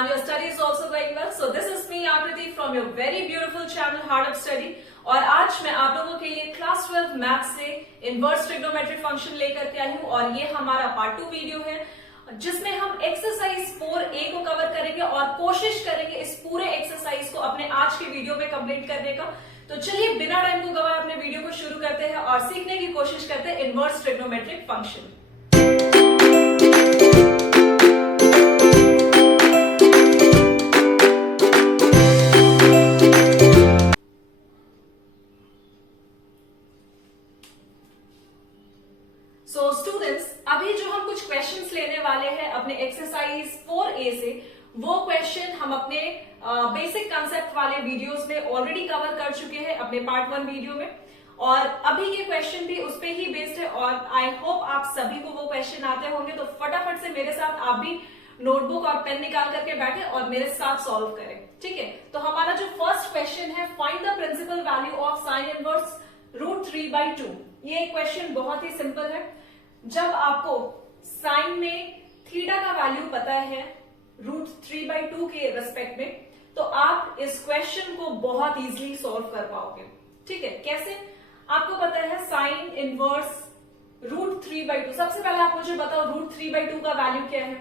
and your study is also going well. So this is me Akriti from your very beautiful channel Hard Up Study. और आज मैं आप लोगों के लिए क्लास 12 मैथ से इनवर्स ट्रिग्नोमेट्रिक फंक्शन लेकर के आई हूँ और ये हमारा पार्ट 2 वीडियो है जिसमें हम एक्सरसाइज 4A को कवर करेंगे और कोशिश करेंगे इस पूरे एक्सरसाइज को अपने आज के वीडियो में कंप्लीट करने का। तो चलिए बिना टाइम को गवाए अपने वीडियो को शुरू करते हैं और सीखने की कोशिश करते हैं inverse trigonometric function. So students, अभी जो हम कुछ क्वेश्चंस लेने वाले हैं अपने एक्सरसाइज 4A से, वो क्वेश्चन हम अपने बेसिक कंसेप्ट वाले वीडियोस में ऑलरेडी कवर कर चुके हैं अपने पार्ट 1 वीडियो में और अभी के क्वेश्चन भी उस पे ही बेस्ड है और आई होप आप सभी को वो क्वेश्चन आते होंगे। तो फटाफट से मेरे साथ आप भी नोटबुक और पेन निकाल करके बैठे और मेरे साथ सॉल्व करें, ठीक है। तो हमारा जो फर्स्ट क्वेश्चन है, find the principal value of sine inverse √3/2। ये क्वेश्चन बहुत ही सिंपल है। जब आपको साइन में थीटा का वैल्यू पता है √3/2 के रेस्पेक्ट में, तो आप इस क्वेश्चन को बहुत इजीली सॉल्व कर पाओगे, ठीक है। कैसे? आपको पता है साइन इनवर्स √3/2। सबसे पहले आप मुझे बताओ √3/2 का वैल्यू क्या है,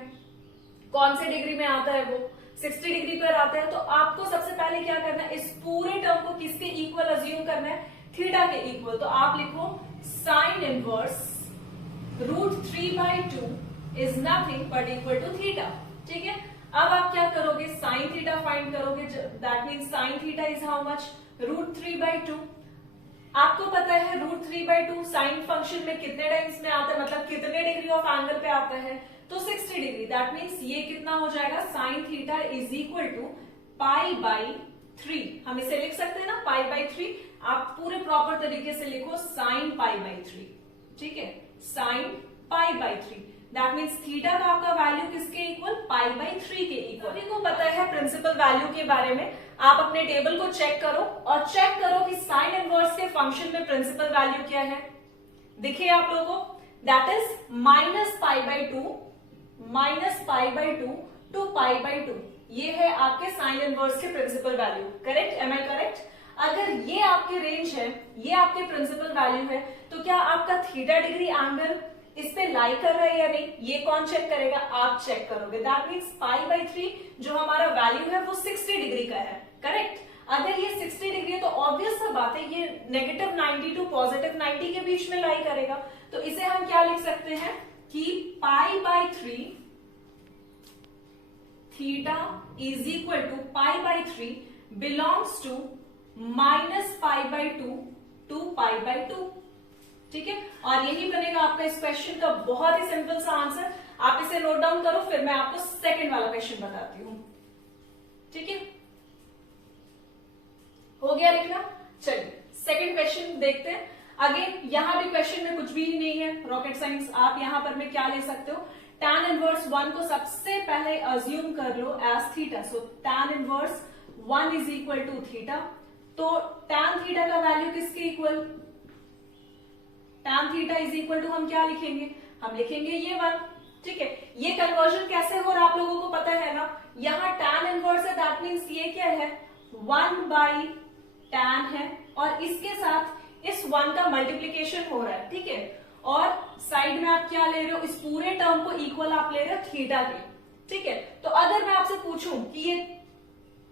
कौन से डिग्री में आता है? वो 60 डिग्री पर आता है। तो आपको सबसे पहले क्या करना है, इस पूरे टर्म को किसके इक्वल अज्यूम करना है? थीटा के इक्वल। तो आप लिखो sine inverse √3/2 is nothing but equal to theta, ठीक है। अब आप क्या करोगे, साइन थीटा फाइंड करोगे। That means sine theta is how much? √3/2। आपको पता है √3/2 साइन फंक्शन में कितने टाइम्स में आता है, मतलब कितने डिग्री ऑफ एंगल पे आता है? तो 60 डिग्री। दैट मीन्स ये कितना हो जाएगा, sine theta is equal to π/3। हम इसे लिख सकते हैं ना π/3। आप पूरे प्रॉपर तरीके से लिखो साइन π/3, ठीक है, साइन π/3। दैट मीन्स थीटा का आपका वैल्यू किसके इक्वल? π/3 के इक्वल। सभी को पता है प्रिंसिपल वैल्यू के बारे में। आप अपने टेबल को चेक करो और चेक करो कि साइन इनवर्स के फंक्शन में प्रिंसिपल वैल्यू क्या है। देखिए आप लोगों को, दैट इज -π/2 टू π/2। ये है आपके साइन इनवर्स के principal value. Correct? Am I correct? अगर ये आपके रेंज है, ये आपके प्रिंसिपल वैल्यू है, तो क्या आपका थीटा डिग्री एंगल इस पे लाई कर रहा है या नहीं, ये कौन चेक करेगा? आप चेक करोगे। दैट मीन्स π/3 जो हमारा वैल्यू है वो 60 डिग्री का है। करेक्ट? अगर ये 60 डिग्री है तो ऑब्वियस सा बात है ये -90 टू +90 के बीच में लाई करेगा। तो इसे हम क्या लिख सकते हैं कि π/3 theta is equal to π/3 belongs to -π/2 to π/2, ठीक है। और यही बनेगा आपका इस क्वेश्चन का बहुत ही सिंपल सा आंसर। आप इसे नोट डाउन करो, फिर मैं आपको सेकंड वाला क्वेश्चन बताती हूं, ठीक है। हो गया लिखना? चलिए सेकंड क्वेश्चन देखते हैं। अगेन यहां भी क्वेश्चन में कुछ भी नहीं है रॉकेट साइंस। आप यहां पर में क्या ले सकते हो, tan इनवर्स 1 को सबसे पहले अज्यूम कर लो as theta. So tan inverse 1 is equal to theta. तो tan थीटा का वैल्यू किसके इक्वल? tan theta is equal to हम क्या लिखेंगे? हम लिखेंगे ये 1, ठीक है। ये कन्वर्जन कैसे हो रहा है आप लोगों को पता है ना। यहाँ tan इनवर्स है, दैट मीन्स ये क्या है, 1/tan है और इसके साथ इस 1 का मल्टीप्लीकेशन हो रहा है, ठीक है। और साइड में आप क्या ले रहे हो, इस पूरे टर्म को इक्वल आप ले रहे हो थीटा के, ठीक है। तो अगर मैं आपसे पूछूं कि ये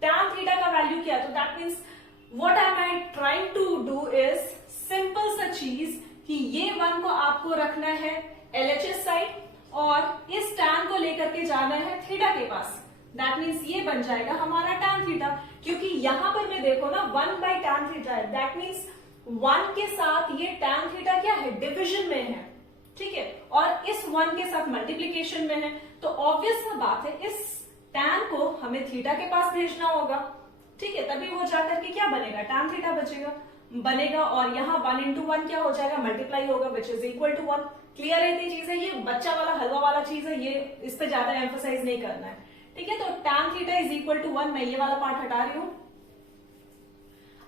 tan थीटा का वैल्यू क्या है, तो that means what am I trying to do is simple सा चीज कि ये 1 को आपको रखना है LHS साइड और इस tan को लेकर के जाना है थीटा के पास। दैट मीन्स ये बन जाएगा हमारा tan थीटा, क्योंकि यहां पर मैं देखो ना 1/tan थीटा है। दैट मीन्स 1 के साथ ये tan थीटा क्या है, डिविजन में है, ठीक है, और इस 1 के साथ मल्टीप्लीकेशन में है। तो ऑब्वियस सा बात है इस tan को हमें थीटा के पास भेजना होगा, ठीक है। तभी वो जाकर के क्या बनेगा, tan थीटा बनेगा और यहाँ 1 into 1 क्या हो जाएगा, मल्टीप्लाई होगा, which is equal to 1। Clear है? ये चीज है, ये बच्चा वाला हलवा वाला चीज है, ये इस पे ज्यादा एम्फोसाइज नहीं करना है, ठीक है। तो tan theta is equal to 1, मैं ये वाला पार्ट हटा रही हूं।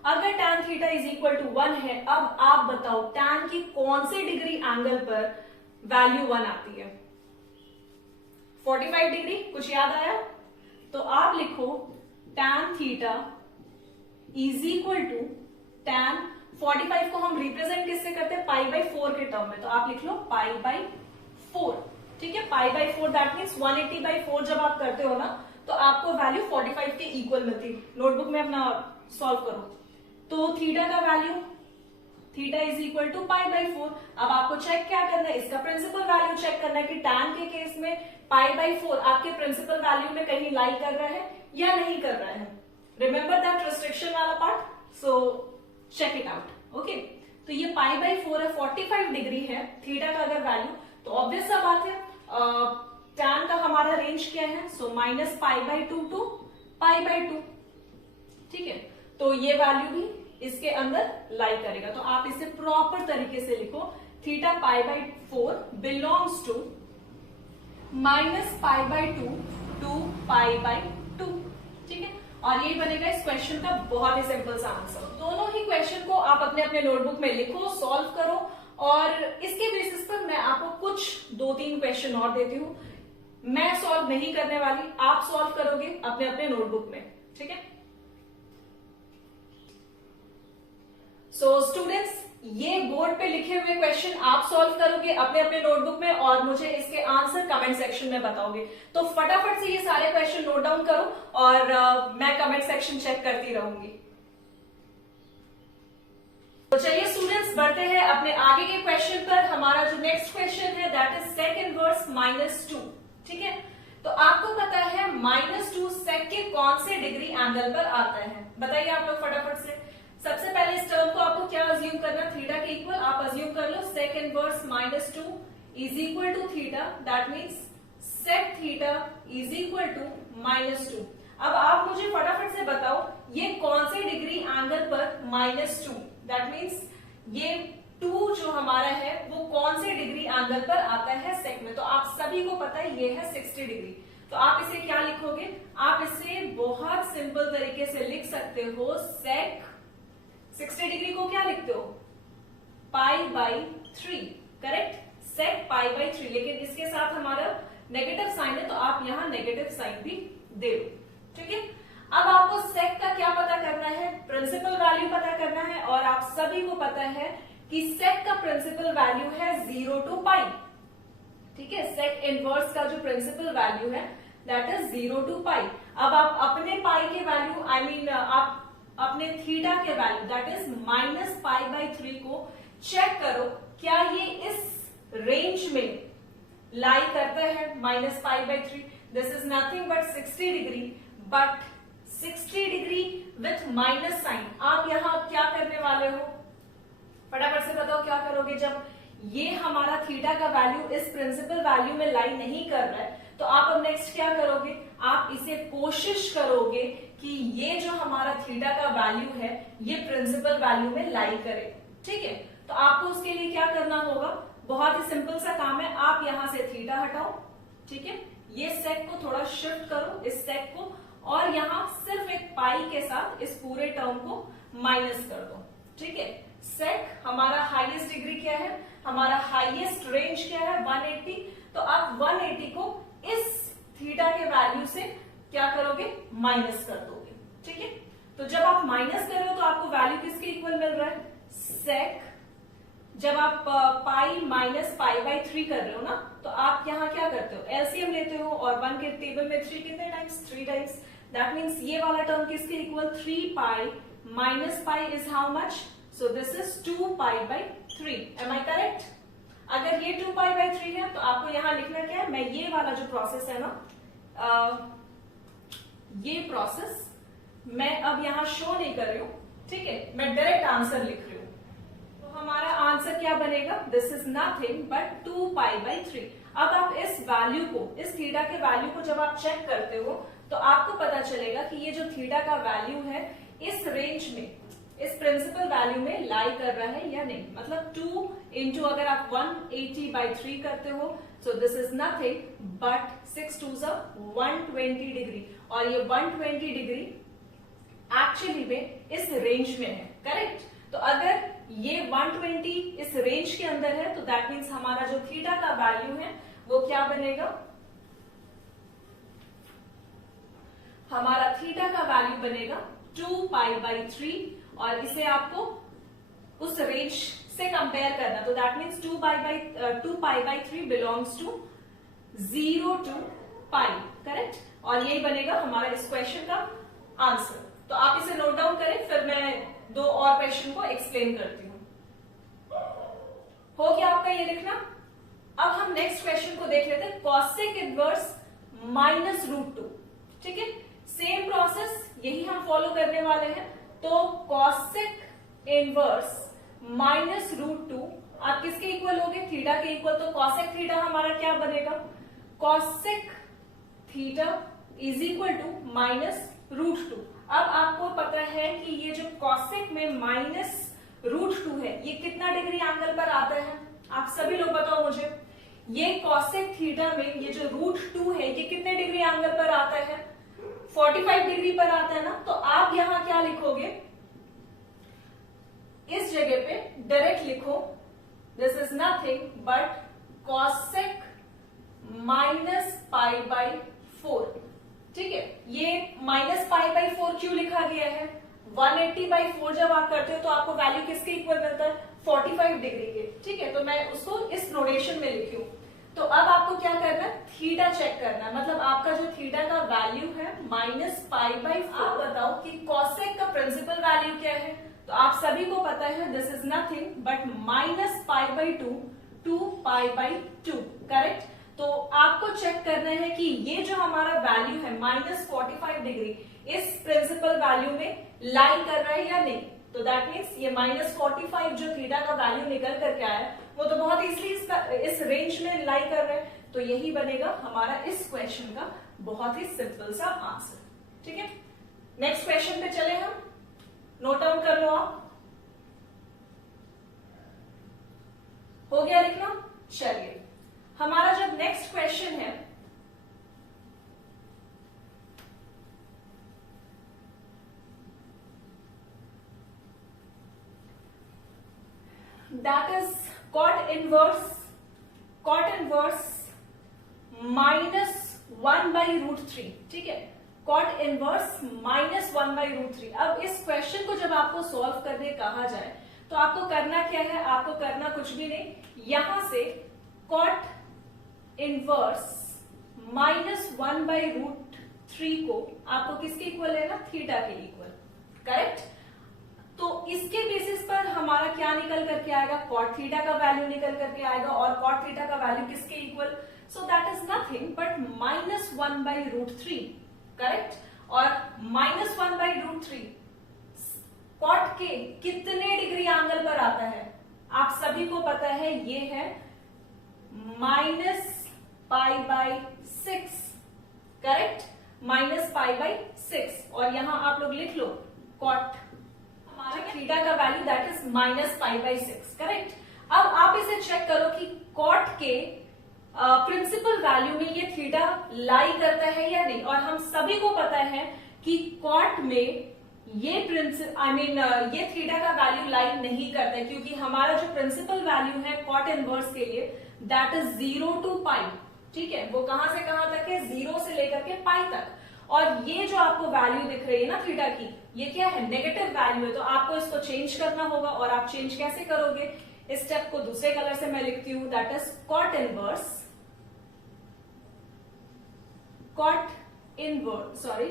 अगर tan theta is equal to 1 है, अब आप बताओ tan की कौन से डिग्री एंगल पर वैल्यू 1 आती है? 45 डिग्री। कुछ याद आया? तो आप लिखो tan theta is equal to tan 45 को हम रिप्रेजेंट किससे करते हैं, पाई बाई 4 के टर्म में, तो आप लिख लो पाई बाई 4, ठीक है। पाई बाई 4 दैट मीन्स 180 बाई 4 जब आप करते हो ना तो आपको वैल्यू 45 के इक्वल मिलती है। नोटबुक में अपना सॉल्व करो, तो थीटा का value theta is equal to pi by 4। अब आपको चेक क्या करना है, इसका प्रिंसिपल वैल्यू चेक करना है कि tan के केस में पाई बाई 4 आपके प्रिंसिपल वैल्यू में कहीं लाई कर रहा है या नहीं कर रहा है। रिमेंबर दैट रिस्ट्रिक्शन वाला part, so check it out, okay. तो ये पाई बाई 4 है, 45 डिग्री है थीटा का अगर वैल्यू, तो ऑब्वियस सा बात है tan का हमारा रेंज क्या है, so minus pi by 2 to pi by 2, ठीक है। तो ये वैल्यू भी इसके अंदर लाई करेगा, तो आप इसे प्रॉपर तरीके से लिखो, theta pi by 4 belongs to minus pi by 2 to pi by 2, ठीक है। और ये बनेगा इस क्वेश्चन का बहुत ही सिंपल सा आंसर। दोनों ही क्वेश्चन को आप अपने अपने नोटबुक में लिखो, सॉल्व करो, और इसके बेसिस पर मैं आपको कुछ 2-3 क्वेश्चन और देती हूं। मैं सॉल्व नहीं करने वाली, आप सॉल्व करोगे अपने अपने नोटबुक में, ठीक है। सो स्टूडेंट्स, ये बोर्ड पे लिखे हुए क्वेश्चन आप सॉल्व करोगे अपने अपने नोटबुक में और मुझे इसके आंसर कमेंट सेक्शन में बताओगे। तो फटाफट से ये सारे क्वेश्चन नोट डाउन करो और मैं कमेंट सेक्शन चेक करती रहूंगी। तो चलिए स्टूडेंट्स, बढ़ते हैं अपने आगे के क्वेश्चन पर। हमारा जो नेक्स्ट क्वेश्चन है दैट इज सेक इनवर्स -2, ठीक है। तो आपको पता है -2 सेक के कौन से डिग्री एंगल पर आता है, बताइए आप लोग फटाफट से। सबसे पहले इस टर्म को आपको क्या अज्यूम करना, थीटा के इक्वल आप अज्यूम कर लो sec inverse -2 is equal to theta, that means sec theta is equal to -2। अब आप मुझे फटाफट से बताओ ये कौन से डिग्री एंगल पर -2, दैट मीन्स ये 2 जो हमारा है वो कौन से डिग्री एंगल पर आता है सेक में। तो आप सभी को पता है ये है 60 डिग्री, तो आप इसे क्या लिखोगे, आप इसे बहुत सिंपल तरीके से लिख सकते हो, सेक 60 डिग्री को क्या लिखते हो, pi by 3, correct, sec pi by 3। लेकिन इसके साथ हमारा नेगेटिव साइन है तो आप यहां नेगेटिव साइन भी दे दो, ठीक है। अब आपको सेक का क्या पता करना है, प्रिंसिपल वैल्यू पता करना है, और आप सभी को पता है कि सेक का प्रिंसिपल वैल्यू है 0 टू पाई, ठीक है। सेक इनवर्स का जो प्रिंसिपल वैल्यू है दैट इज 0 टू पाई। अब आप अपने पाई के वैल्यू आप अपने थीटा के value that is minus pi by 3 को चेक करो, क्या ये इस रेंज में लाई करता है minus pi by 3। This is nothing but 60 degree, but 60 degree with minus sign. आप यहां क्या करने वाले हो, फटाफट से बताओ क्या करोगे। जब ये हमारा थीटा का वैल्यू इस प्रिंसिपल वैल्यू में लाई नहीं कर रहा है तो आप अब नेक्स्ट क्या करोगे, आप इसे कोशिश करोगे कि ये जो हमारा थीटा का वैल्यू है ये प्रिंसिपल वैल्यू में लाई करे, ठीक है। तो आपको उसके लिए क्या करना होगा, बहुत ही सिंपल सा काम है, आप यहां से थीटा हटाओ, ठीक है। ये सेक को थोड़ा शिफ्ट करो, इस सेक को, और यहां सिर्फ एक पाई के साथ इस पूरे टर्म को माइनस कर दो, ठीक है। सेक हमारा हाईएस्ट डिग्री क्या है, हमारा हाईएस्ट रेंज क्या है 180, तो आप 180 को इस थीटा के वैल्यू से क्या करोगे, माइनस कर दोगे, ठीक है। तो जब आप माइनस कर रहे हो तो आपको वैल्यू किसके इक्वल मिल रहा है, सेक। जब आप पाई माइनस पाई बाई 3 कर रहे हो ना तो आप यहां क्या करते हो, एलसीएम लेते हो, और 1 के टेबल में 3 कितने टाइम्स, 3 टाइम्स, दैट मीन्स ये वाला टर्म किसके इक्वल, 3 pi minus pi is how much, so this is 2 pi by 3। Am I correct. अगर ये 2 पाई बाई 3 है तो आपको यहां लिखना क्या है, मैं ये वाला जो प्रोसेस है ना, ये प्रोसेस मैं अब यहां शो नहीं कर रही हूं, ठीक है, मैं डायरेक्ट आंसर लिख रही हूं। तो हमारा आंसर क्या बनेगा, this is nothing but 2 pi by 3। अब आप इस वैल्यू को, इस थीटा के वैल्यू को जब आप चेक करते हो तो आपको पता चलेगा कि ये जो थीटा का वैल्यू है इस रेंज में, इस प्रिंसिपल वैल्यू में लाई कर रहा है या नहीं। मतलब 2 इंटू अगर आप 180 बाई 3 करते हो, सो this is nothing but 6 2 120 degree, और ये 120 डिग्री एक्चुअली में इस रेंज में है, करेक्ट। तो अगर ये 120 इस रेंज के अंदर है तो दैट मीन्स हमारा जो थीटा का वैल्यू है वो क्या बनेगा, हमारा थीटा का वैल्यू बनेगा 2π/3 और इसे आपको उस रेंज से कंपेयर करना, तो that means 2π/3 belongs to 0 to π, correct. और यही बनेगा हमारा इस क्वेश्चन का आंसर। तो आप इसे नोट डाउन करें, फिर मैं दो और क्वेश्चन को एक्सप्लेन करती हूं। हो गया आपका ये लिखना। अब हम नेक्स्ट क्वेश्चन को देख लेते हैं, कॉसेक इनवर्स -√2। ठीक है, सेम प्रोसेस यही हम फॉलो करने वाले हैं। तो कॉसेक इनवर्स -√2 आप किसके इक्वल हो गए? थीटा के इक्वल। तो कॉसेक थीटा हमारा क्या बनेगा? Cosec theta is equal to -√2। अब आपको पता है कि ये जो कॉसेक में -√2 है, ये कितना डिग्री एंगल पर आता है? आप सभी लोग बताओ मुझे। ये कॉसेक थीटा में ये जो √2 है, ये कितने डिग्री एंगल पर आता है? 45 डिग्री पर आता है ना। तो आप यहां क्या लिखोगे? इस जगह पे डायरेक्ट लिखो, this is nothing but cosec -π/4। ठीक है, ये -π/4 क्यों लिखा गया है? 180/4 जब आप करते हो तो आपको वैल्यू किसके इक्वल मिलता है? 45 डिग्री के। ठीक है, तो मैं उसको इस नोटेशन में लिखी हूं। तो अब आपको क्या करना है? थीटा चेक करना है, मतलब आपका जो थीटा का वैल्यू है -π/4। आप बताओ कि कॉसेक का प्रिंसिपल वैल्यू क्या है? तो आप सभी को पता है this is nothing but -π/2 2π/2, correct. तो आपको चेक करना है कि ये जो हमारा वैल्यू है -45 डिग्री, इस प्रिंसिपल वैल्यू में लाई कर रहा है या नहीं। तो दैट मीन्स ये -45 जो थीटा का वैल्यू निकल करके आया, वो तो बहुत इजीली इस रेंज में लाई कर रहा है। तो यही बनेगा हमारा इस क्वेश्चन का बहुत ही सिंपल सा आंसर। ठीक है, नेक्स्ट क्वेश्चन पे चले हम। नोट डाउन कर लो आप। हो गया लिखना? चलिए, हमारा जब नेक्स्ट क्वेश्चन है, दैट इज cot इनवर्स -1/√3। ठीक है, cot इनवर्स -1/√3। अब इस क्वेश्चन को जब आपको सॉल्व करने कहा जाए तो आपको करना क्या है? आपको करना कुछ भी नहीं, यहां से cot इनवर्स -1/√3 को आपको किसके इक्वल है ना? थीटा के इक्वल, करेक्ट। तो इसके बेसिस पर हमारा क्या निकल करके आएगा? cot थीटा का वैल्यू निकल करके आएगा। और cot थीटा का वैल्यू किसके equal? So that is nothing but -1/√3, correct. और -1/√3 cot के कितने डिग्री एंगल पर आता है? आप सभी को पता है ये है -π/6, करेक्ट, -π/6। और यहां आप लोग लिख लो cot हमारा थीटा का वैल्यू दैट इज -π/6, करेक्ट। अब आप इसे चेक करो कि cot के प्रिंसिपल वैल्यू में ये थीटा लाई करता है या नहीं। और हम सभी को पता है कि cot में ये ये थीटा का वैल्यू लाई नहीं करता है, क्योंकि हमारा जो प्रिंसिपल वैल्यू है cot इनवर्स के लिए दैट इज 0 to π। ठीक है, वो कहां से कहां तक है? 0 से लेकर के π तक। और ये जो आपको वैल्यू दिख रही है ना थीटा की, ये क्या है? नेगेटिव वैल्यू है। तो आपको इसको चेंज करना होगा। और आप चेंज कैसे करोगे? इस स्टेप को दूसरे कलर से मैं लिखती हूं, that is cot inverse, sorry,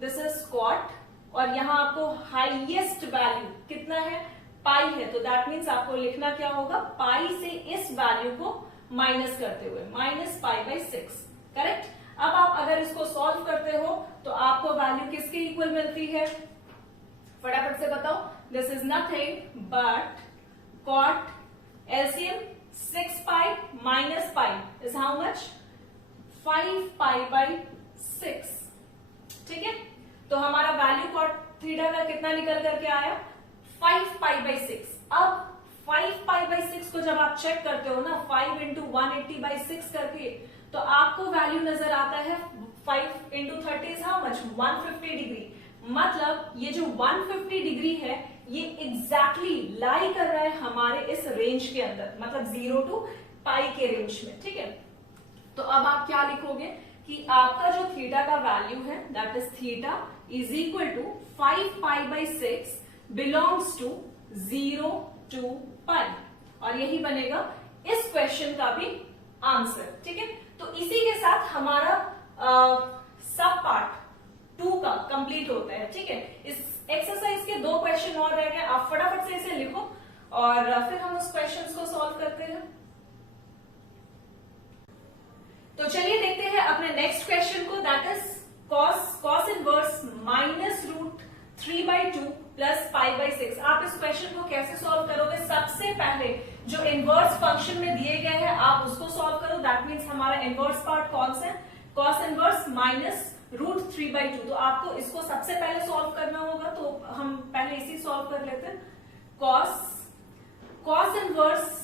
this is cot। और यहां आपको हाईएस्ट वैल्यू कितना है? पाई है। तो दैट मीन्स आपको लिखना क्या होगा? पाई से इस वैल्यू को माइनस करते हुए -π/6, करेक्ट। अब आप अगर इसको सॉल्व करते हो तो आपको वैल्यू किसके इक्वल मिलती है? फटाफट से बताओ। This is nothing but cot LCM 6π - π is how much? 5π/6। ठीक है, तो हमारा वैल्यू cot थीटा का कितना निकल करके आया? 5π/6। अब 5π/6 को जब आप चेक करते हो ना 5 × 180/6 करके, तो आपको वैल्यू नजर आता है 5 × 30 इज हाउ मच? 150 डिग्री। मतलब ये जो 150 डिग्री है ये एग्जैक्टली लाई कर रहा है हमारे इस रेंज के अंदर, मतलब 0 to π के रेंज में। ठीक है, तो अब आप क्या लिखोगे? कि आपका जो थीटा का वैल्यू है that is theta is equal to 5π/6 belongs to 0 to pi, और यही बनेगा इस क्वेश्चन का भी आंसर। ठीक है, तो इसी के साथ हमारा सब पार्ट 2 का कंप्लीट होता है। ठीक है, इस एक्सरसाइज के 2 क्वेश्चन और रह गए, आप फटाफट से इसे लिखो और फिर हम उस क्वेश्चंस को सॉल्व करते हैं। तो चलिए देखते हैं अपने नेक्स्ट क्वेश्चन को, that is cos inverse -√3/2 plus π/6। आप इस क्वेश्चन को कैसे सॉल्व करोगे? सबसे पहले जो इनवर्स फंक्शन में दिए गए हैं आप उसको सॉल्व करो। दैट मीन्स हमारा इनवर्स पार्ट कौन सा है? cos inverse -√3/2। तो आपको इसको सबसे पहले सॉल्व करना होगा, तो हम पहले इसी सॉल्व कर लेते हैं। cos इनवर्स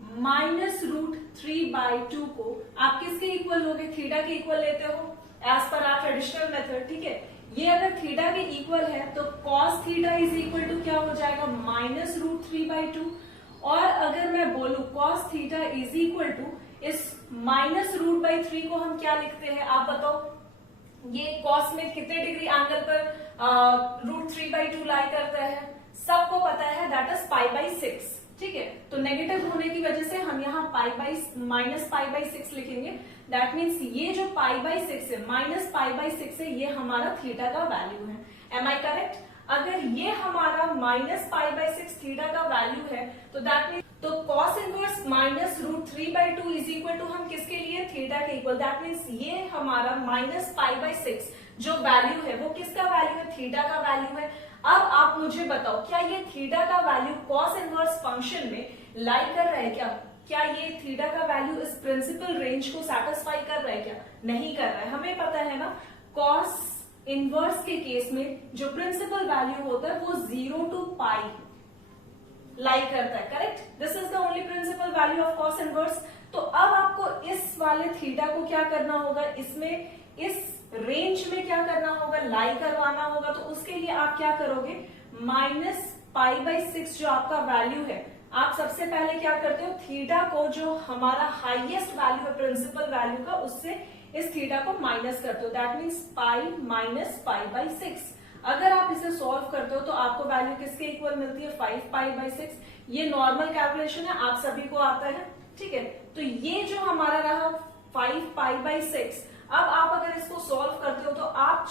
-√3/2 को आप किसके इक्वल लोगे? थीटा के इक्वल लेते हो as per are traditional method. ठीक है, ये अगर थीटा के इक्वल है तो cos theta is equal to क्या हो जाएगा? -√3/2। और अगर मैं बोलूं cos theta is equal to इस -√3 को हम क्या लिखते हैं? आप बताओ, ये cos में कितने डिग्री एंगल पर √3/2 लाई करता है? सबको पता है, दैट इज π/6। ठीक है, तो नेगेटिव होने की वजह से हम यहाँ -π/6 लिखेंगे। दैट मीन्स ये जो π/6 है, -π/6 है, ये हमारा थीटा का वैल्यू है। Am I correct? अगर ये हमारा -π/6 थीटा का वैल्यू है तो दैट मीन्स तो cos inverse -√3/2 is equal to हम किसके लिए? थीटा के इक्वल। दैट मीन्स ये हमारा -π/6 जो वैल्यू है वो किसका वैल्यू है? थीटा का वैल्यू है। अब आप मुझे बताओ, क्या ये थीटा का वैल्यू cos इनवर्स फंक्शन में लाई कर रहा है क्या? क्या ये थीटा का वैल्यू इस प्रिंसिपल रेंज को सेटिस्फाई कर रहा है क्या? नहीं कर रहा है। हमें पता है ना, cos इनवर्स के केस में जो प्रिंसिपल वैल्यू होता है वो 0 to पाई लाई करता है। Correct? This is the only principal value of cos inverse. तो अब आपको इस वाले थीटा को क्या करना होगा? इसमें इस रेंज में क्या करना होगा? लाई करवाना होगा। तो उसके लिए आप क्या करोगे? -π/6 जो आपका वैल्यू है, आप सबसे पहले क्या करते हो? थीटा को जो हमारा हाईएस्ट वैल्यू है प्रिंसिपल वैल्यू का, उससे इस थीटा को माइनस करते हो। That means π-π/6। अगर आप इसे सॉल्व करते हो तो आपको वैल्यू किसके इक्वल मिलती है? 5π/6। ये नॉर्मल कैलकुलेशन है, आप सभी को आता है। ठीक है, तो ये जो हमारा रहा 5π/6। अब आप अगर इसको सॉल्व करते हो तो आप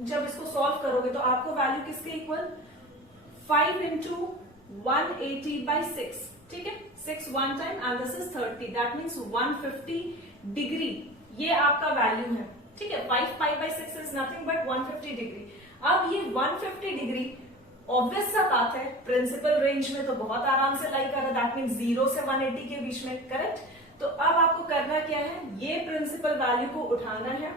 जब इसको सॉल्व करोगे तो आपको वैल्यू किसके इक्वल? 5 × 180/6। ठीक है, 6 1 time and this is 30। That means 150 degree ये आपका वैल्यू है। ठीक है, 5π/6 इज नथिंग बट 150 डिग्री। अब ये 150 डिग्री ऑब्वियस सा बात है, प्रिंसिपल रेंज में तो बहुत आराम से लाई कर रहा है। दैट मीन्स 0 से 180 के बीच में। करेक्ट? तो अब आपको करना क्या है? ये प्रिंसिपल वैल्यू को उठाना है,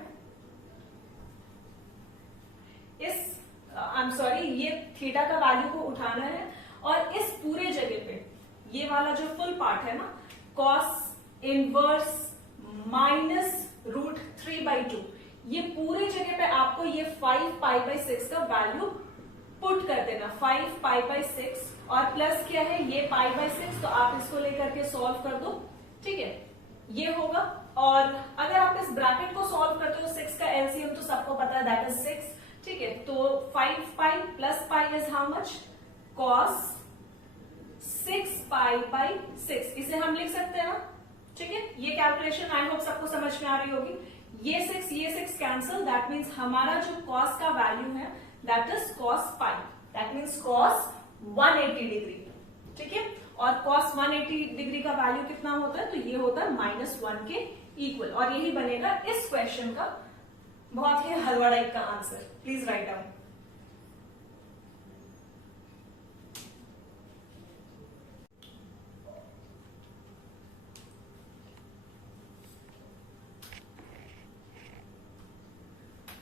ये थीटा का वैल्यू को उठाना है और इस पूरे जगह पे ये वाला जो फुल पार्ट है ना, cos इनवर्स -√3/2, ये पूरी जगह पे आपको ये 5π/6 का वैल्यू पुट कर देना। 5π/6 और प्लस क्या है? ये π/6। तो आप इसको लेकर के सॉल्व कर दो। ठीक है, ये होगा। और अगर आप इस ब्रैकेट को सॉल्व करते हो, 6 का एलसीएम तो सबको पता है, दैट इज 6। ठीक है, तो 5π + π इज हाउ मच? cos 6π/6। इसे हम लिख सकते हैं ना? ठीक है, ये कैलकुलेशन आई होप सबको समझ में आ रही होगी। ये 6 कैंसिल। दैट मीन्स हमारा जो cos का वैल्यू है that is cos π। That means cos 180 degree. ठीक है, और cos 180 डिग्री का वैल्यू कितना होता है? तो ये होता है -1 के इक्वल। और यही बनेगा इस क्वेश्चन का बहुत ही हलवा टाइप का आंसर। Please write down.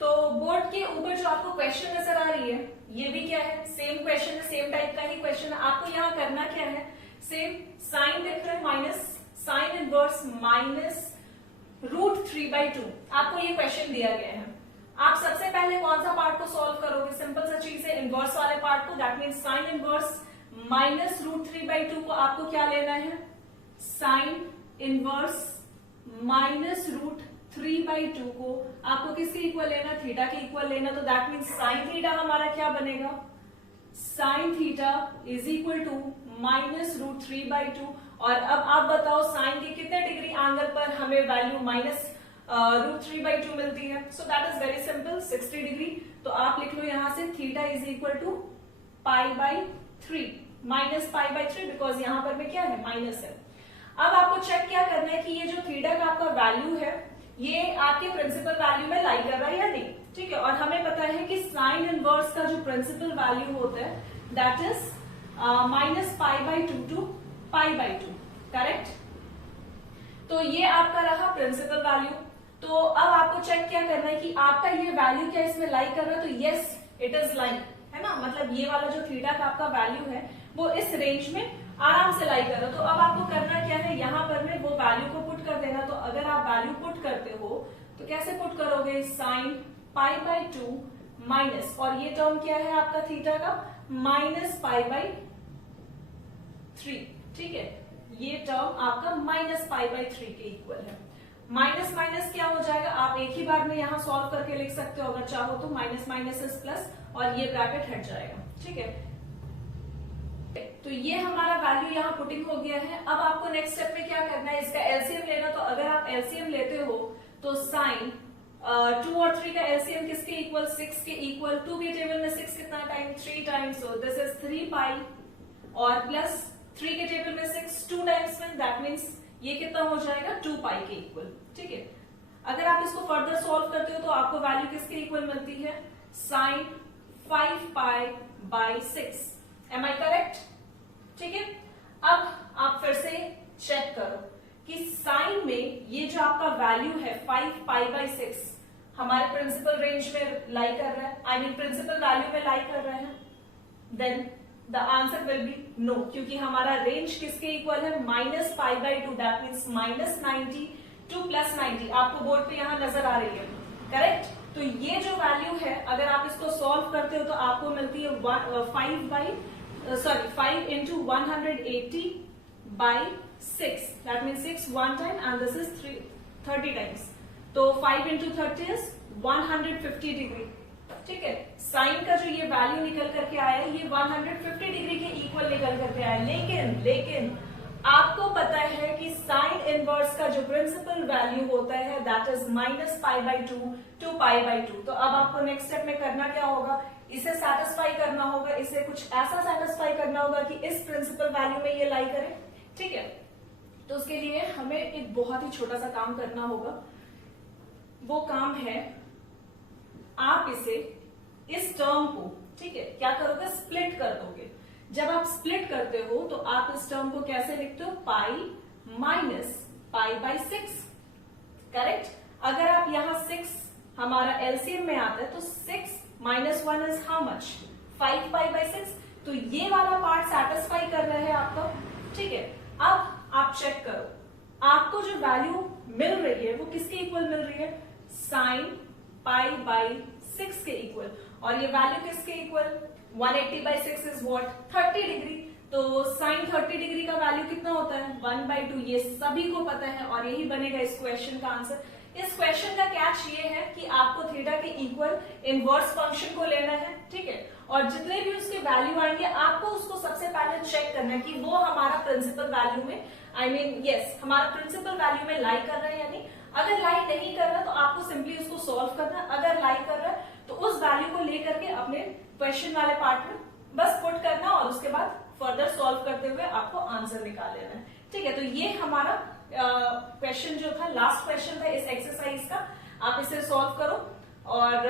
तो बोर्ड के ऊपर जो आपको क्वेश्चन नजर आ रही है, ये भी क्या है? सेम क्वेश्चन है, सेम टाइप का ही क्वेश्चन है। आपको यहाँ करना क्या है? Same sine different minus sine inverse -√3/2। आपको ये क्वेश्चन दिया गया है। आप सबसे पहले कौन सा पार्ट को सॉल्व करोगे? सिंपल सा चीज है, इनवर्स वाले पार्ट को। दैट मीन्स साइन इनवर्स -√3/2 को आपको क्या लेना है? साइन इनवर्स माइनस रूट 3/2 को आपको किसके इक्वल लेना, थीटा के इक्वल लेना, तो दैट मीन्स साइन थीटा हमारा क्या बनेगा, sine theta is equal to minus root 3/2। और अब आप बताओ साइन के कितने डिग्री एंगल पर हमें वैल्यू माइनस रूट 3/2 मिलती है। So that is very simple, 60 degree. तो आप लिख लो यहां से theta is equal to π/3 minus π/3 because यहां पर में क्या है, माइनस है। अब आपको चेक क्या करना है कि ये जो थीटा का आपका वैल्यू है ये आपके प्रिंसिपल वैल्यू में लाई कर रहा है या नहीं, ठीक है। और हमें पता है कि साइन इनवर्स का जो प्रिंसिपल वैल्यू होता है that is minus π/2 to π/2, correct. तो ये आपका रहा प्रिंसिपल वैल्यू। तो अब आपको चेक क्या करना है कि आपका ये वैल्यू क्या इसमें लाई कर रहा है, तो यस इट इज लाइक, है ना, मतलब ये वाला जो थीटा का आपका वैल्यू है वो इस रेंज में आराम से लाई कर रहा है। तो अब आपको करना क्या है, यहां पर में वो वैल्यू को पुट कर देना। तो अगर आप वैल्यू पुट करते हो तो कैसे पुट करोगे, साइन π/2 माइनस, और ये टर्म क्या है आपका थीटा का, माइनस π/3, ठीक है। ये टर्म आपका माइनस π/3 के इक्वल है। माइनस माइनस क्या हो जाएगा, आप एक ही बार में यहां सॉल्व करके लिख सकते हो अगर चाहो तो, माइनस माइनस इज प्लस और ये ब्रैकेट हट जाएगा, ठीक है। तो ये हमारा वैल्यू यहाँ पुटिंग हो गया है। अब आपको नेक्स्ट स्टेप में क्या करना है, इसका एलसीएम लेना। तो अगर आप एलसीएम लेते हो तो साइन 2 और 3 का एलसीएम किसके इक्वल, 6 के इक्वल। 2 के टेबल में 6 कितना time, 3 times, so this is 3π, और प्लस 3 के टेबल में 6 2 टाइम्स में, दैट मीन्स ये कितना हो जाएगा, 2π के इक्वल, ठीक है। अगर आप इसको फर्दर सॉल्व करते हो तो आपको वैल्यू किसके इक्वल मिलती है, साइन 5π/6। एम आई करेक्ट, ठीक है। अब आप फिर से चेक करो कि साइन में ये जो आपका वैल्यू है 5π/6 हमारे प्रिंसिपल रेंज में लाई कर रहा है, आई मीन प्रिंसिपल वैल्यू में लाई कर रहा है, then the answer will be no, क्योंकि हमारा रेंज किसके इक्वल है, minus π/2, that means minus 90 to plus 90। आपको बोर्ड पे यहां नजर आ रही है, करेक्ट। तो ये जो वैल्यू है अगर आप इसको सॉल्व करते हो तो आपको मिलती है 5 into 180/6, that means 6 one time and this is 30 times. तो 5 into 30 is 150 डिग्री, ठीक है। साइन का जो ये वैल्यू निकल करके आया है ये 150 डिग्री के इक्वल निकल करके आया। लेकिन आपको पता है कि साइन इनवर्स का जो प्रिंसिपल वैल्यू होता है दैट इज माइनस π/2 टू π/2। तो अब आपको नेक्स्ट स्टेप में करना क्या होगा, इसे सेटिस्फाई करना होगा, इसे कुछ ऐसा सेटिस्फाई करना होगा कि इस प्रिंसिपल वैल्यू में ये लाई करे, ठीक है। तो उसके लिए हमें एक बहुत ही छोटा सा काम करना होगा। वो काम है आप इसे, इस टर्म को, ठीक है, क्या करोगे, स्प्लिट कर दोगे। जब आप स्प्लिट करते हो तो आप इस टर्म को कैसे लिखते हो, पाई माइनस π/6, करेक्ट। अगर आप यहां 6 हमारा एलसीएम में आता है तो 6 minus 1 is how much, 5π/6। तो ये वाला पार्ट सेटिस्फाई कर रहा है आपका, ठीक है। अब आप चेक करो आपको जो वैल्यू मिल रही है वो किसके इक्वल मिल रही है, साइन π/6 के इक्वल। और ये वैल्यू किसके इक्वल, 180/6 इज व्हाट, 30 डिग्री। तो साइन 30 डिग्री का वैल्यू कितना होता है, 1/2। ये सभी को पता है और यही बनेगा इस क्वेश्चन का आंसर। इस क्वेश्चन का कैच ये है कि आपको थीटा के इक्वल इनवर्स फंक्शन को लेना है, ठीक है। और जितने भी उसके वैल्यू आएंगे आपको उसको सबसे पहले चेक करना है कि वो हमारा प्रिंसिपल वैल्यू में, आई मीन यस, हमारा प्रिंसिपल वैल्यू में लाई कर रहा है या नहीं। अगर लाई नहीं कर रहा तो आपको सिंपली उसको सॉल्व करना है। अगर लाई कर रहा है तो उस वैल्यू को लेकर के अपने क्वेश्चन वाले पार्ट में बस पुट करना और उसके बाद फर्दर सॉल्व करते हुए आपको आंसर निकाल लेना है, ठीक है। तो ये हमारा क्वेश्चन जो था, लास्ट क्वेश्चन था इस एक्सरसाइज का। आप इसे सॉल्व करो और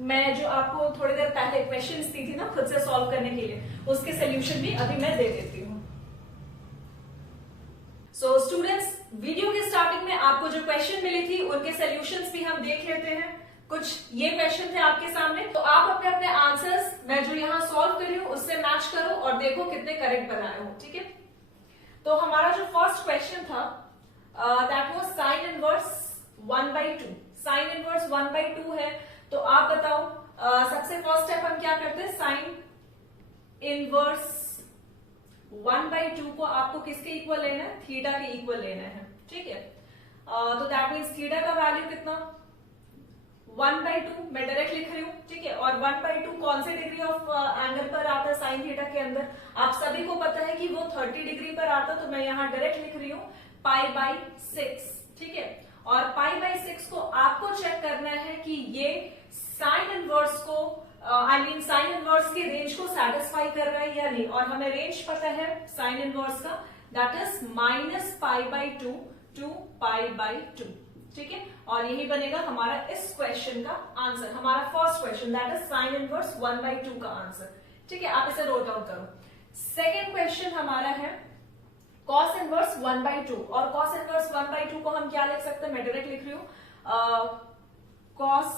मैं जो आपको थोड़ी देर पहले क्वेश्चंस दी थी ना खुद से सॉल्व करने के लिए, उसके सोल्यूशन भी अभी मैं दे देती हूँ। सो स्टूडेंट्स, वीडियो के स्टार्टिंग में आपको जो क्वेश्चन मिली थी उनके सोल्यूशंस भी हम देख लेते हैं। कुछ ये क्वेश्चन थे आपके सामने, तो आप अपने अपने आंसर्स मैं जो यहाँ सॉल्व कर रही हूँ उससे मैच करो और देखो कितने करेक्ट बनाए हो, ठीक है। तो हमारा जो फर्स्ट क्वेश्चन था that was sine inverse 1/2। Sine inverse 1/2 है, तो आप बताओ सबसे फर्स्ट स्टेप हम क्या करते हैं, साइन इनवर्स 1/2 को आप आपको किसके इक्वल लेना है, थीटा के इक्वल लेना है, ठीक है। तो दैट मीन्स थीटा का वैल्यू कितना, 1/2 मैं डायरेक्ट लिख रही हूँ, ठीक है। और 1/2 कौन से डिग्री ऑफ एंगल पर आता है साइन थीटा के अंदर, आप सभी को पता है कि वो 30 डिग्री पर आता है, तो मैं यहाँ डायरेक्ट लिख रही हूँ π/6, ठीक है। और π/6 को आपको चेक करना है कि ये साइन इनवर्स को साइन इनवर्स के रेंज को सेटिस्फाई कर रहा है या नहीं। और हमें रेंज पता है साइन इनवर्स का, दैट इज -π/2 to π/2, ठीक है। और यही बनेगा हमारा इस क्वेश्चन का आंसर, हमारा first question that is sine inverse 1/2 का आंसर, ठीक है। आप इसे नोट डाउन करो। सेकेंड क्वेश्चन हमारा है कॉस इनवर्स 1/2, और कॉस इनवर्स 1/2 को हम क्या लिख सकते हैं, मैं डायरेक्ट लिख रही हूं, cos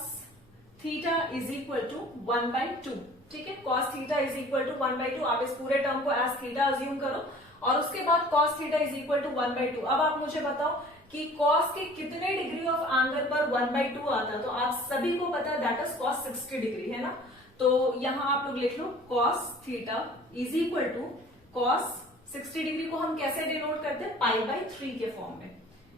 theta is equal to 1/2, ठीक है। Cos theta is equal to 1/2, आप इस पूरे टर्म को एज थीटा अज्यूम करो, और उसके बाद cos theta is equal to 1/2। अब आप मुझे बताओ कि कॉस के कितने डिग्री ऑफ एंगल पर 1/2 आता है, तो आप सभी को पता है दैट इज कॉस 60 डिग्री, है ना। तो यहां आप लोग लिख लो cos theta is equal to cos 60 degree को हम कैसे डिनोट करते हैं, π/3 के फॉर्म में,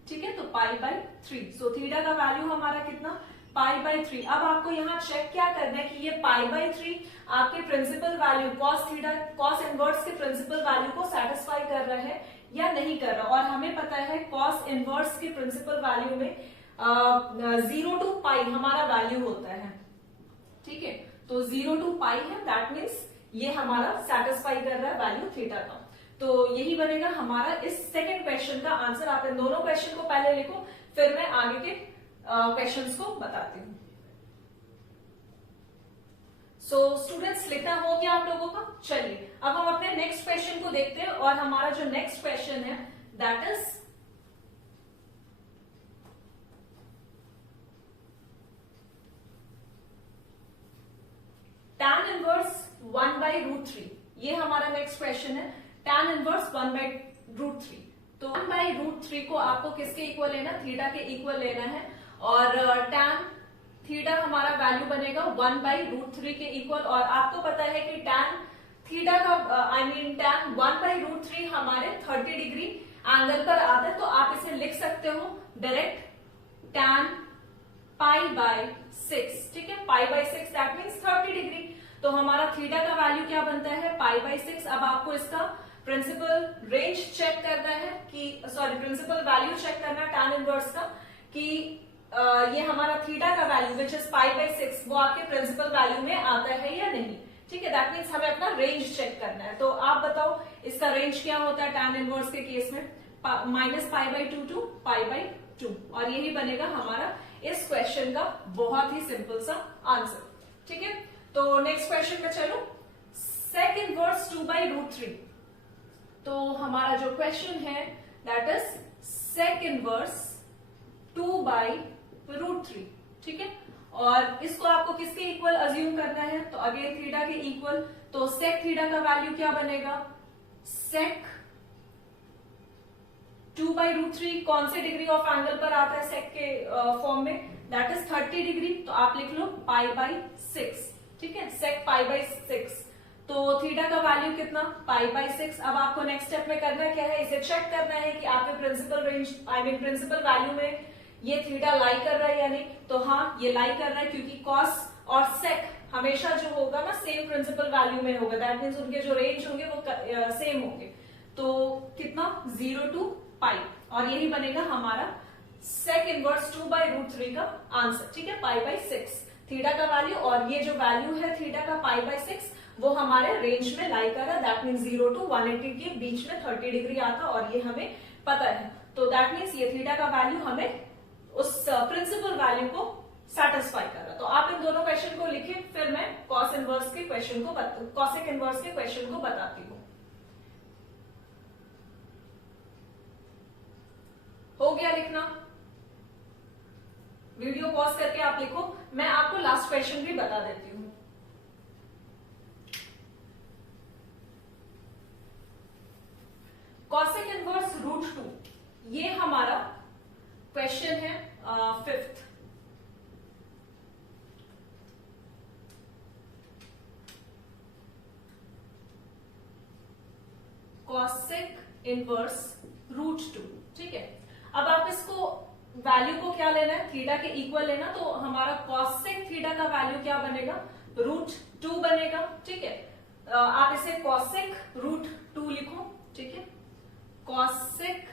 ठीक है। तो π/3, सो थीटा का वैल्यू हमारा कितना, π/3। अब आपको यहाँ चेक क्या करना है कि ये π/3 आपके principal value cos theta, cos inverse के प्रिंसिपल वैल्यू को सेटिस्फाई कर रहा है या नहीं कर रहा। और हमें पता है कॉस इनवर्स के प्रिंसिपल वैल्यू में 0 to π हमारा वैल्यू होता है, ठीक है। तो 0 to π है, दैट मीन्स ये हमारा सेटिस्फाई कर रहा है वैल्यू थीटा का। तो यही बनेगा हमारा इस सेकेंड क्वेश्चन का आंसर। आप इन दोनों क्वेश्चन को पहले लिखो, फिर मैं आगे के क्वेश्चंस को बताती हूँ। सो स्टूडेंट्स लिखना हो गया आप लोगों का। चलिए अब हम अपने नेक्स्ट क्वेश्चन को देखते हैं, और हमारा जो नेक्स्ट क्वेश्चन है दैट इज tan इनवर्स 1/√3। ये हमारा नेक्स्ट क्वेश्चन है, tan इनवर्स 1/√3। तो 1/√3 को आपको किसके इक्वल लेना, थीटा के इक्वल लेना है। और tan थीटा हमारा वैल्यू बनेगा 1/√3 के इक्वल। और आपको पता है कि tan थीटा का tan 1/√3 हमारे 30 डिग्री एंगल पर आता है, तो आप इसे लिख सकते हो डायरेक्ट tan π/6, ठीक है। π/6 दैट मीन्स 30 डिग्री। तो हमारा थीटा का वैल्यू क्या बनता है, π/6। अब आपको इसका प्रिंसिपल रेंज चेक करना है कि प्रिंसिपल वैल्यू चेक करना है tan इनवर्स का, कि ये हमारा थीटा का वैल्यू विच इज π/6 वो आपके प्रिंसिपल वैल्यू में आता है या नहीं, ठीक है। दैट मीन्स हमें अपना रेंज चेक करना है। तो आप बताओ इसका रेंज क्या होता है tan इनवर्स के केस में, -π/2 to π/2। और यही बनेगा हमारा इस क्वेश्चन का बहुत ही सिंपल सा आंसर, ठीक है। तो नेक्स्ट क्वेश्चन पे चलो, sec इनवर्स 2/√3। तो हमारा जो क्वेश्चन है दैट इज sec इनवर्स 2/√3, ठीक है। और इसको आपको किसके इक्वल अज्यूम करना है, तो अगेन थीटा के इक्वल। तो sec थीटा का वैल्यू क्या बनेगा, sec 2/√3 कौन से डिग्री ऑफ एंगल पर आता है sec के फॉर्म में, दैट इज 30 डिग्री। तो आप लिख लो π/6, ठीक है, sec π/6। तो थीटा का वैल्यू कितना, π/6। अब आपको नेक्स्ट स्टेप में करना क्या है, इसे चेक करना है कि आपके प्रिंसिपल रेंज प्रिंसिपल वैल्यू में ये थीटा लाई कर रहा है या नहीं। तो हाँ ये लाई कर रहा है, क्योंकि कॉस और sec हमेशा जो होगा ना सेम प्रिंसिपल वैल्यू में होगा, दैट मीन्स उनके जो रेंज होंगे वो सेम होंगे। तो कितना, 0 to π। और यही बनेगा हमारा sec इनवर्स 2/√3 का आंसर, ठीक है। π/6 थीटा का वैल्यू, और ये जो वैल्यू है थीटा का π/6 वो हमारे रेंज में लाई कर रहा है, दैट मीन्स 0 to 180 के बीच में 30 डिग्री आता, और ये हमें पता है। तो दैट मीन्स ये थीटा का वैल्यू हमें उस प्रिंसिपल वैल्यू को सेटिस्फाई कर रहा है। तो आप इन दोनों क्वेश्चन को लिखें, फिर मैं कॉस इनवर्स के क्वेश्चन को कॉसेक इनवर्स के क्वेश्चन को बताती हूँ। हो गया लिखना, वीडियो पॉज करके आप लिखो, मैं आपको लास्ट क्वेश्चन भी बता देती हूँ। कॉसेक इनवर्स √2, ये हमारा क्वेश्चन है 5th। Cosec inverse root 2। ठीक है, अब आप इसको वैल्यू को क्या लेना है, थीटा के इक्वल लेना, तो हमारा कॉसेक थीटा का वैल्यू क्या बनेगा, रूट 2 बनेगा। ठीक है, आप इसे कॉसेक रूट 2 लिखो। ठीक है, कॉसेक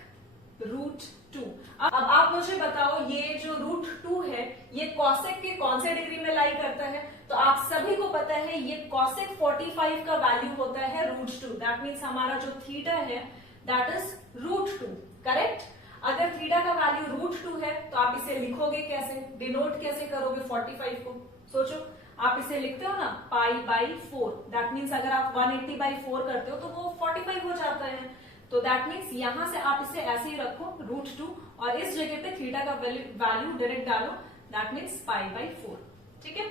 रूट 2। अब आप मुझे बताओ ये जो रूट 2 है ये कॉसेक के कौन से डिग्री में लाई करता है, तो आप सभी को पता है ये कॉसेक 45 का वैल्यू होता है रूट 2। दैट मीन्स हमारा जो थीटा है दैट इज रूट 2, करेक्ट। अगर थीटा का वैल्यू रूट 2 है तो आप इसे लिखोगे कैसे, डिनोट कैसे करोगे 45 को, सोचो। आप इसे लिखते हो ना पाई बाई 4, दैट मीन्स अगर आप 180 बाई 4 करते हो तो वो 45 हो जाता है। तो दैट मीन्स यहां से आप इसे ऐसे ही रखो रूट 2 और इस जगह पे थीटा का वैल्यू डायरेक्ट डालो, दैट मीन्स पाई बाई 4। ठीक है,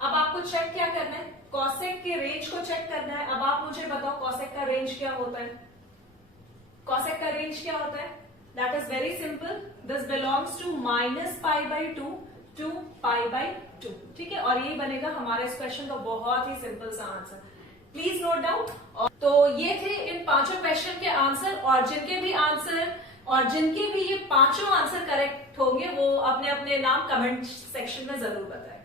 अब आपको चेक क्या करना है, कॉसेक के रेंज को चेक करना है। अब आप मुझे बताओ कॉसेक का रेंज क्या होता है, कॉसेक का रेंज क्या होता है, that is very simple, this belongs to minus pi by 2 to pi by 2। ठीक है, और यही बनेगा हमारे इस क्वेश्चन का बहुत ही सिंपल सा आंसर। Please note down. तो ये थे इन पांचों क्वेश्चन के आंसर, और जिनके भी ये पांचों आंसर करेक्ट होंगे वो अपने अपने नाम कमेंट सेक्शन में जरूर बताएं।